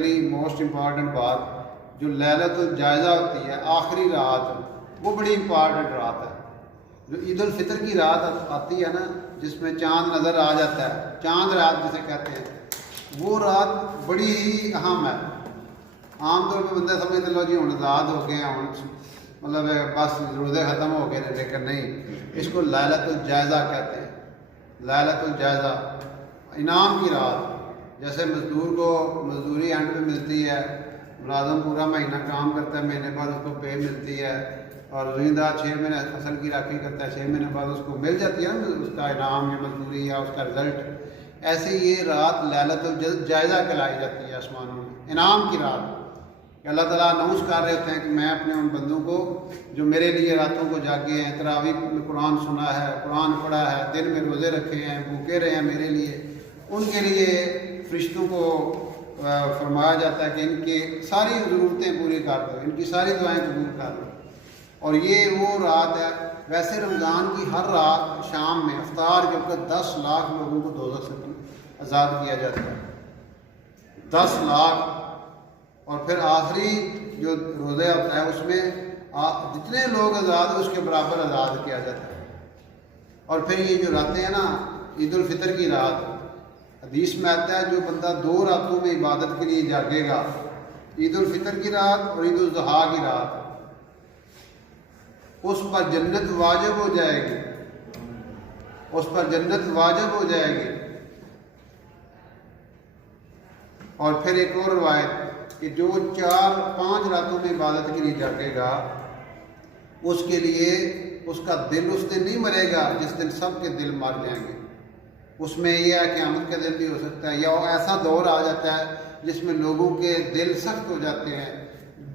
اگلی most important بات، جو لیلۃ الجائزہ ہوتی ہے آخری رات، وہ بڑی امپارٹنٹ رات ہے۔ جو عید الفطر کی رات آتی ہے نا، جس میں چاند نظر آ جاتا ہے، چاند رات جسے کہتے ہیں، وہ رات بڑی ہی اہم ہے۔ عام طور پہ بندہ سمجھتے لو جی ہوں آزاد ہو گئے ہیں، مطلب بس روزے ختم ہو گئے، لیکن نہیں، اس کو لیلۃ الجائزہ کہتے ہیں۔ لیلۃ الجائزہ انعام کی رات، جیسے مزدور کو مزدوری اینڈ پہ ملتی ہے، ملازم پورا مہینہ کام کرتا ہے، مہینے بعد اس کو پے ملتی ہے، اور روزیندار 6 مہینے فصل کی راکھی کرتا ہے، 6 مہینے بعد اس کو مل جاتی ہے نا اس کا انعام یا مزدوری یا اس کا رزلٹ۔ ایسے یہ رات لیلۃ الجائزہ کہلائی جاتی ہے آسمانوں میں، انعام کی رات، کہ اللہ تعالیٰ اناؤنس کر رہے ہوتے ہیں کہ میں اپنے ان بندوں کو جو میرے لیے راتوں کو جاگے ہیں، تراویح میں قرآن سنا ہے، قرآن پڑھا ہے، دن میں روزے رکھے ہیں، بھوکے رہے ہیں میرے لیے، ان کے لیے فرشتوں کو فرمایا جاتا ہے کہ ان کی ساری ضرورتیں پوری کر دو، ان کی ساری دعائیں قبول کر دو۔ اور یہ وہ رات ہے، ویسے رمضان کی ہر رات شام میں افطار کے وقت 10 لاکھ لوگوں کو دوزخ سے آزاد کیا جاتا ہے، 10 لاکھ۔ اور پھر آخری جو روزہ ہوتا ہے اس میں جتنے لوگ آزاد ہیں اس کے برابر آزاد کیا جاتا ہے۔ اور پھر یہ جو راتیں ہیں نا، عید الفطر کی رات، حدیث میں آتا ہے جو بندہ 2 راتوں میں عبادت کے لیے جاگے گا، عید الفطر کی رات اور عید الاضحیٰ کی رات، اس پر جنت واجب ہو جائے گی، اس پر جنت واجب ہو جائے گی۔ اور پھر ایک اور روایت کہ جو 4-5 راتوں میں عبادت کے لیے جاگے گا، اس کے لیے اس کا دل اس دن نہیں مرے گا جس دن سب کے دل مر جائیں گے۔ اس میں یہ ہے کہ قیامت کا دن بھی ہو سکتا ہے، یا ایسا دور آ جاتا ہے جس میں لوگوں کے دل سخت ہو جاتے ہیں،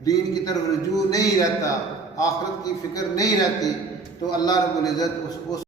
دین کی طرف رجوع نہیں رہتا، آخرت کی فکر نہیں رہتی، تو اللہ رب العزت اس